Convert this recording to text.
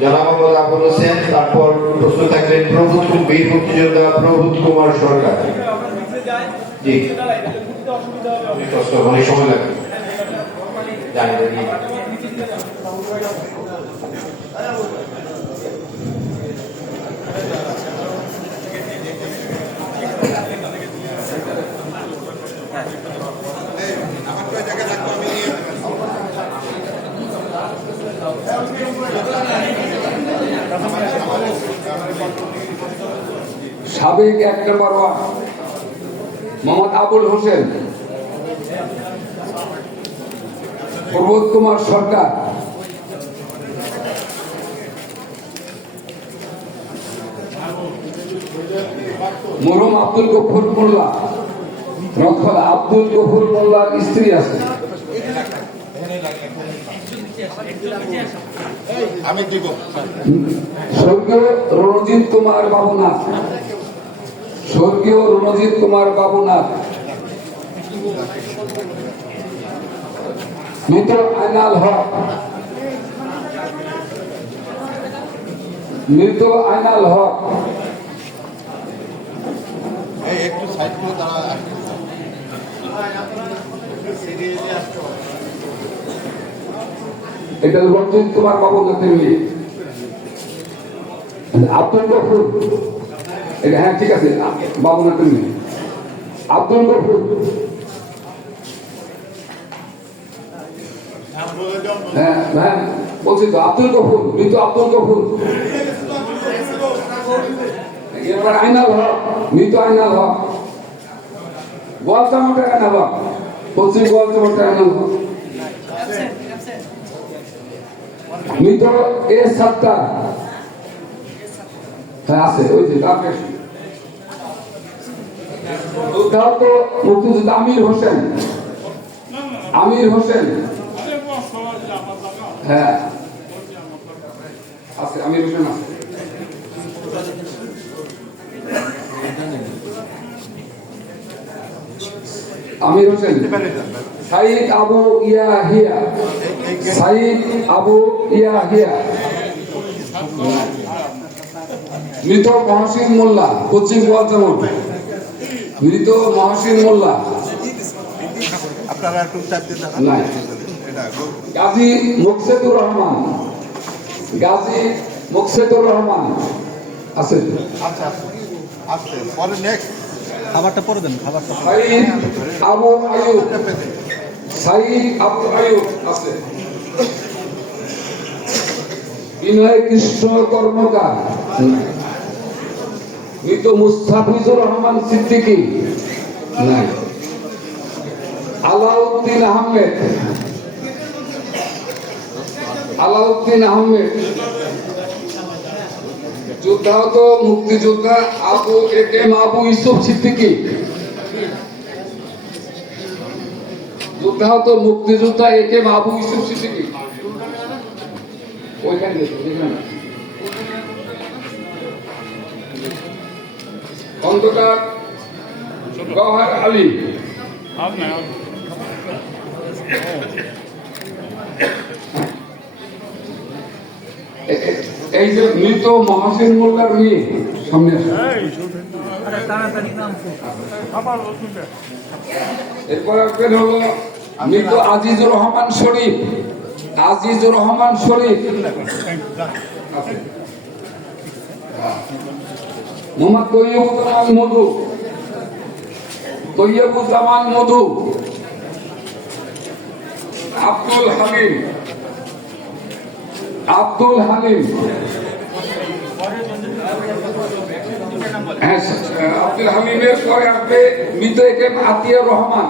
জনাব আবুল হোসেন তারপর প্রস্তুত থাকবেন প্রভূত বীর মুক্তিযোদ্ধা প্রভূত কুমার সরকার। জি। অনেক সময় লাগবে জানি সাবেক এক নম্বর ওয়ার্ড মোহাম্মদ আবুল হোসেন। প্রবোধ কুমার সরকার। মরহুম আব্দুল গফুর মোল্লা। রক্ষল আব্দুল গফুর মোল্লার স্ত্রী আছে। স্বর্গীয় রণজিৎ কুমার বাবুনাথ। স্বর্গীয় রণজিৎ কুমার বাবুনাথ। মৃত আইনাল হক। মৃত আইনাল হক। এই একটু সাইড করে দাঁড়া এটা রঞ্জিত কুমার মেয়ে। আব্দুল গফুর। এটা হ্যাঁ ঠিক আছে বাবুনাথের মেয়ে আব্দুল গফুর। হ্যাঁ হ্যাঁ বলছি তো, আব্দুল গফুর মৃত আব্দুল গফুর। এবার আইনাল হক মৃত আইনাল হক। গোয়ালচামটের আইনাল হক। বলছি গোয়ালচামটের আইনাল হক। মৃত এ সত্তার। হ্যাঁ আছে, ওই যে তার আমির হোসেন। আমির হোসেন। হ্যাঁ। আছে, আমির হোসেন আছে। আমির হোসেন। সাইদ আবু ইয়াহিয়া। সাইদ আবু ইয়াহিয়া। মৃত মহসিন মোল্লা, পশ্চিম গোয়ালচামন মৃত মহসিন মোল্লা। গাজী মুকসেদুর রহমান। গাজী মুকসেদুর রহমান। আছে? আচ্ছা আস্তে পরে নেক্সট খাবারটা পরে দেন খাবারটা আবু আয়ুব। সাইদ আবু আয়ুব আছে। বিনয় কৃষ্ণ কর্মকার। মৃত মুস্তাফিজুর রহমান সিদ্দিকী নাই। আলাউদ্দিন আহমেদ। আলাউদ্দিন আহমেদ। যুদ্ধাহত মুক্তিযোদ্ধা আবু এ এম আবু ইউসুফ সিদ্দিকী। যুদ্ধাহত মুক্তিযোদ্ধা এ এম আবু ইউসুফ সিদ্দিকী। ওইখানে ওইখানে। খন্দকার গওহার আলী। এই যে মৃত মহাসেন মোল্লার মেয়ে সামনে এরপর আপনার হলো মৃত আজিজুর রহমান শরীফ। আজিজুর রহমান শরীফ। আছে। মোহাম্মদ তৈয়বুজ্জামান মধু। তৈয়বুজ্জামান মধু। আব্দুল হালিম আব্দুল হালিম হ্যাঁ আব্দুল হালিমের পরে আসবে মৃত আতিয়া রহমান।